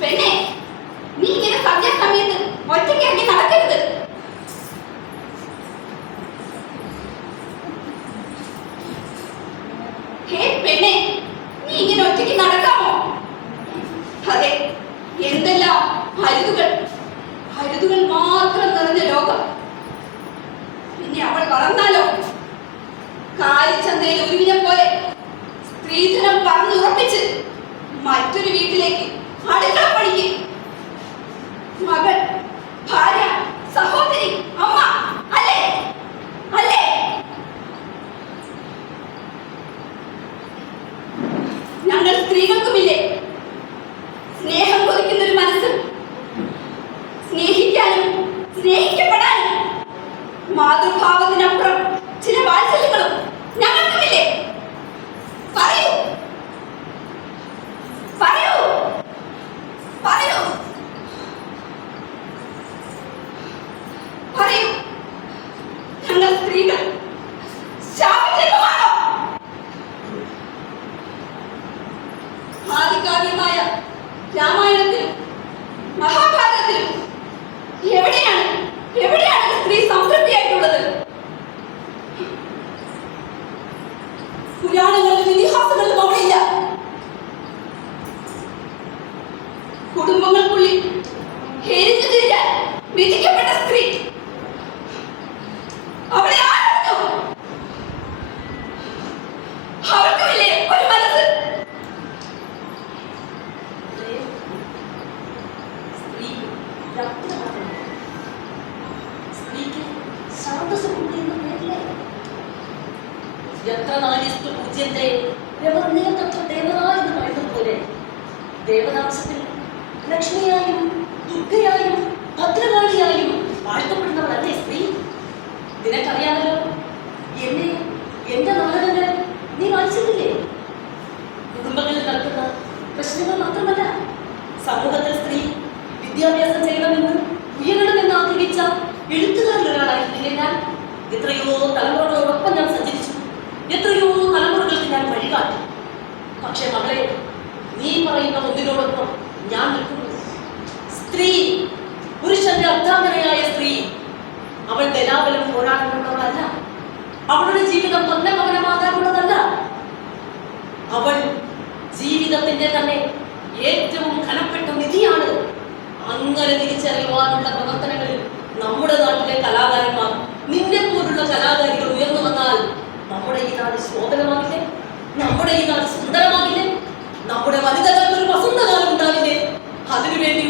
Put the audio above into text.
പെണ്ണെ, നീ ഇങ്ങനെ സന്ധ്യാസമയത്ത് ഒറ്റയ്ക്ക് ഇറങ്ങി നടക്കരുത്. ഹേ പെണ്ണെ, നീ ഇങ്ങനെ ഒറ്റയ്ക്ക് നടക്കാമോ? അതെ, എന്തെല്ലാം അരുതുകൾ, അരുതുകൾ മാത്രം നിറഞ്ഞ ലോകം. പിന്നെ അവൾ വളർന്നാലോ? കാലിച്ചന്തയിൽ ഒരുവിനെ പോലെ സ്ത്രീധനം പറഞ്ഞുറപ്പിച്ച് മറ്റൊരു വീട്ടിലേക്ക് അടുക്കള പണിക്ക് മകൾ, ഭാര്യ, സഹോദരി, അമ്മ, അല്ലേ അല്ലേ? ഞങ്ങൾ സ്ത്രീകൾക്കുമില്ലേ സ്നേഹം കൊതിക്കുന്നൊരു മനസ്സ്? സ്നേഹിക്കാനും സ്നേഹിക്കപ്പെടാനും മാതൃഭാവത്തിനപ്പുറം ചില വാത്സല്യങ്ങളും ഞങ്ങൾക്കുമില്ലേ? പറയൂ, പറയൂ, പറയൂ, പറയൂ. ഞങ്ങൾ സ്ത്രീകൾ ശാപജന്മമാണോ? ആദികാവ്യമായ രാമായണത്തിലും മഹാഭാരതത്തിലും എവിടെയാണ് സ്ത്രീ സംതൃപ്തിയായിട്ടുള്ളത്? പുരാണങ്ങളിലും ഇതിഹാസങ്ങളിലും അവിടെയില്ല. കുടുംബങ്ങൾക്കുള്ളിൽ എരിഞ്ഞു തിരിയാൻ വിധിക്കപ്പെട്ട സ്ത്രീ അവളെ ആരറിഞ്ഞു? അവൾക്കുമില്ലേ ഒരു മനസ്സ്? ദേവതാംശത്തിൽ ലക്ഷ്മിയായും ദുർഗയായും ഭദ്രകാളിയായും വാഴ്ത്തപ്പെടുന്നവളല്ലേ സ്ത്രീ? നിനക്കറിയാമല്ലോ, എന്റെ നാടകങ്ങൾ നീ വായിച്ചിട്ടില്ലേ? കുടുംബങ്ങളിൽ നടക്കുന്ന പ്രശ്നങ്ങൾ മാത്രമല്ല, സമൂഹത്തിൽ സ്ത്രീ വിദ്യാഭ്യാസം ചെയ്യണമെന്ന് ഉയരണമെന്ന് ആഗ്രഹിച്ച എഴുത്തുകാരിൽ ഒരാളായിരുന്നില്ലേ ഞാൻ? എത്രയോ തലമുറകളോടൊപ്പം ഞാൻ സഞ്ചരിച്ചു, എത്രയോ തലമുറകൾക്ക് ഞാൻ വഴികാട്ടി. പക്ഷെ മകളെ, നീ പറയുന്ന ഒന്നിനോടൊപ്പം ഞാൻ നിൽക്കുന്നു. സ്ത്രീ, പുരുഷന്റെ അർദ്ധാംഗനയായ സ്ത്രീ, അവൾ ബലാബലം പോരാടുന്നുള്ളവളല്ല. അവളുടെ ജീവിതം പന്നമകനമാകാനുള്ളതല്ല. അവൾ ജീവിതത്തിന്റെ തന്നെ ഏറ്റവും ഘനപ്പെട്ട നിധിയാണ്. അങ്ങനെ തിരിച്ചറിയുവാനുള്ള പ്രവർത്തനങ്ങളിൽ നമ്മുടെ നാട്ടിലെ കലാകാരന്മാർ, നിന്നെ പോലുള്ള കലാകാരികൾ ഉയർന്നു വന്നാൽ നമ്മുടെ ഈ നാട് ശോഭനമാകില്ലേ? നമ്മുടെ ഈ നാട് സുന്ദരമാകില്ലേ? നമ്മുടെ വനിതകൾക്ക് ഒരു വസന്തകാലം ഉണ്ടാവില്ലേ? അതിനുവേണ്ടി